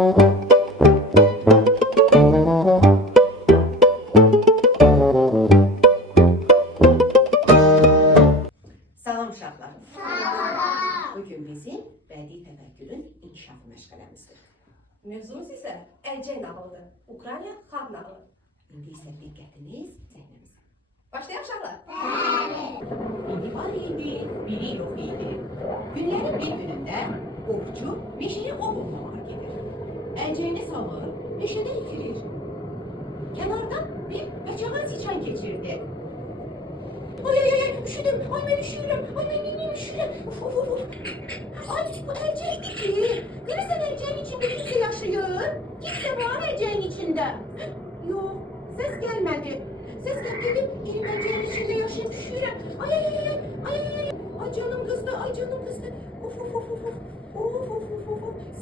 Salam uşaqlar. Bugün bizim bədii təfəkkürün inkişafı məşğələmizdir. Mövzumuz isə Əlcək nağılıdır. Ukrayna xalq nağılı. İndi isə diqqətiniz səhnəmizə. Başlayaq uşaqlar. Biri var idi, biri yox idi. Günlərin bir günündə ovçu meşəyə ov olmağa gedir. Əlcəyini salır, meşədə itirir. Kənardan bir qaçağan siçan keçirdi. Ay, üşüdüm, ay mən üşüyürəm, ay mən neyim üşüyürəm. Ay, bu əlcəkdir ki. Görürsən əlcəyin içində kimsə yaşayır. Kimsə var əlcəyin içində. Yox, səs gəlmədi. Ses gedim, girim əlcəyin içində yaşayıb üşüyürəm. Ay, ay canım qızdı, ay canım qızdı. Of.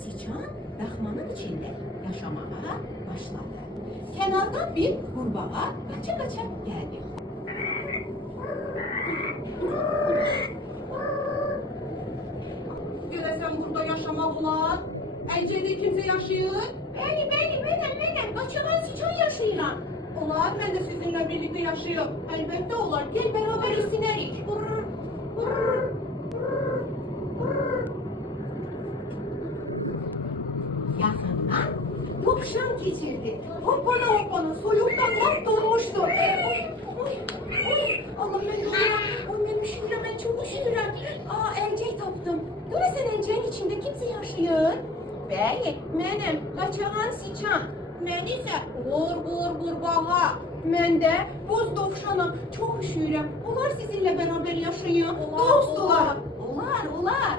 Siçan daxmanın içində yaşamağa başladı. Kənardan bir qurbağa qaça gəldi. Görəsən burada yaşamaq olar. Əlcəkdə kimsə yaşayır. Mənəm, qaçağan siçan yaşayıram. Olar, mən də sizinlə birlikdə yaşayım. Əlbəttə olar. Gel beraber isinərik. Yaxından dovşan keçirdi. Hoppana, soyuqdan lap durmuşdu. Oy, Allah mən üşüyürəm. Oy, mən üşüyürəm, mən çox üşüyürəm. Əlcək tapdım. Görəsən əlcəyin içində kimsə yaşayır. Bəli, mənəm, qaçağan siçan. Mən isə qurbağa. Mən də boz dovşanam. Çox üşüyürəm. Olar sizinlə beraber yaşayım. Dostlar. Olar.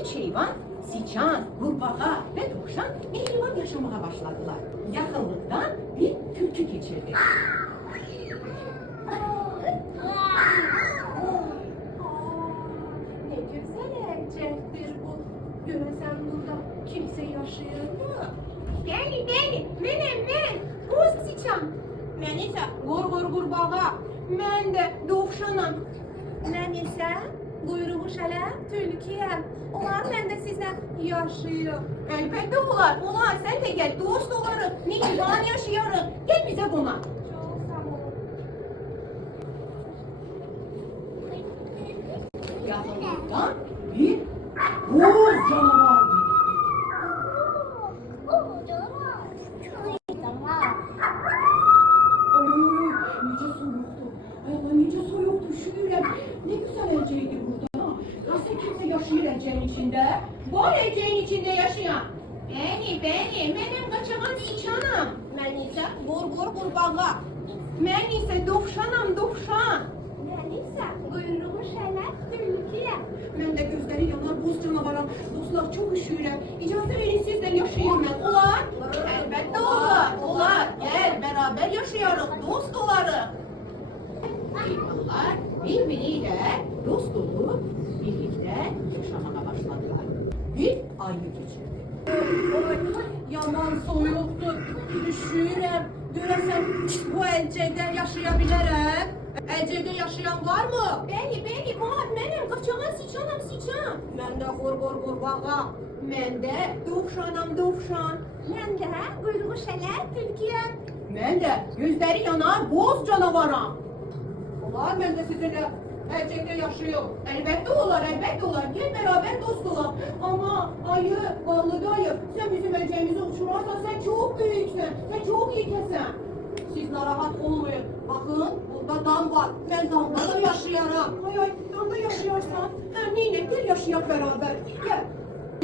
Üç heyvan, siçan, qurbağa və dovşan mehriban yaşamağa başladılar. Yaxınlıqdan bir tülkü keçirdi. Ne güzel əlcəkdir bu. Görəsən burada kimsə yaşayır mı? Bəli, mən. Boz siçan. Mən isə qurbağa. Mən də dovşanam. Mən isə quyruğu şələm, tülküyəm. Olar, mən də sizlə yaşayım. Əlbəttə olar. Sən də gəl, dost olarıq. Mehriban yaşayarıq. Gəl bizə qonaq. Çox sağ olun. Yaxınlıqdan bir boz canavar necə soyuqdur, üşüyürəm. Ne güzel əlcəkdir burada. Görsən kimsə yaşayır əlcəyin içində. Var əlcəyin içində yaşayan. Bəli, mənəm qaçağan siçanam. Mən isə qurbağa. Mən isə dovşanam. Mən isə quyruğu şələm, tülküyəm. Mən də gözləri yanar boz canavaram. Dostlar, çox üşüyürəm. İcazə verin sizlə yaşayayım mən. Olar? Əlbəttə olar. Gəl, beraber yaşayarıq, dost olarıq. Heyvanlar birbiriyle dost olup birlikte yaşamaya başladılar. Bir ayı geçirdi. Yaman soyuqdur, üşüyürəm. Görəsən bu əlcəkdə yaşaya bilərəm. Əlcəkdə yaşayan var mı? Bəli, var. Mənəm qaçağan siçanam. Mən də qurbağa. Mən də dovşanam. Mən də quyruğu şələm, tülküyəm. Mən də gözləri yanar boz canavaram. Olar, mən də sizinlə əlcəkdə yaşayım. Əlbəttə olar. Gel beraber dost olaq. Ama ayı, ballı ayı, sen bizim əlcəyimizi uçurarsan sen çok büyüksən. Sen çok iyikəsən. Siz narahat olmayın. Baxın, burada dam var. Mən damda da yaşayaram. Ay, damda yaşayarsan. Neynə, gel yaşayaq beraber. Gel.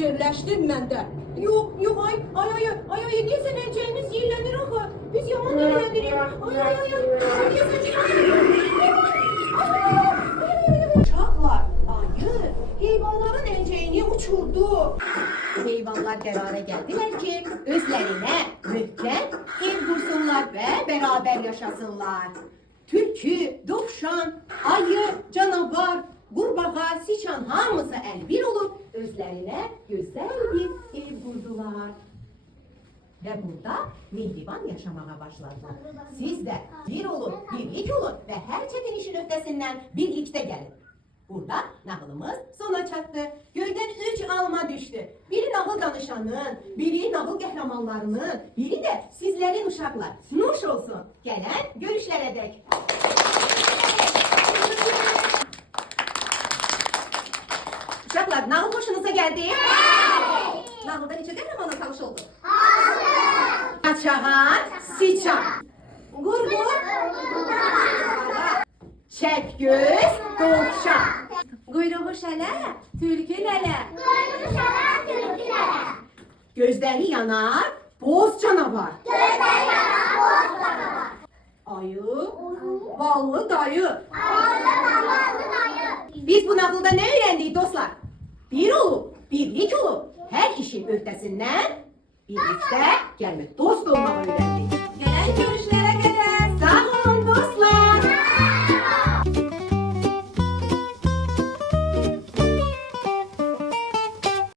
Yerləşdim mən də. Yok, ay, deyəsən əlcəyimiz yerlənir axı. Biz yaman yerlənirik. Uşaqlar, ayı heyvanların əlcəyini uçurdu. Heyvanlar qərara gəldilər ki, özlərinə möhkəm ev qursunlar və beraber yaşasınlar. Tülkü, dovşan, ayı, canavar, qurbağa, siçan hamısı əlbir olub özlərinə gözəl bir ev qurdular. Ve burada mehriban yaşamaya başladılar. Siz de bir olun, birlik olun ve her çetin işin ötesinden birlikte gelin. Burada nağılımız sona çatdı. Göydən 3 alma düştü. Biri nağıl danışanın, biri nağıl qəhrəmanlarının, biri də sizlərin uşaqlar. Nuş olsun. Gələn görüşlərə dək. Uşaqlar, nağıl xoşunuza gəldi? Nağılda neçə qəhrəmanla tanış oldu? Qaçağan, siçan. Qurqur, çəkgöz, dovşan. Quyruğu şələ, tülkü lələ. Gözləri yanar, boz canavar. Ayı, ballı dayı. Biz bu nağılda nə öyrəndik dostlar? Bir olub, birlik olub. Hər işin öhdəsindən birlikdə gəlmə dost olmağı öyrəndik.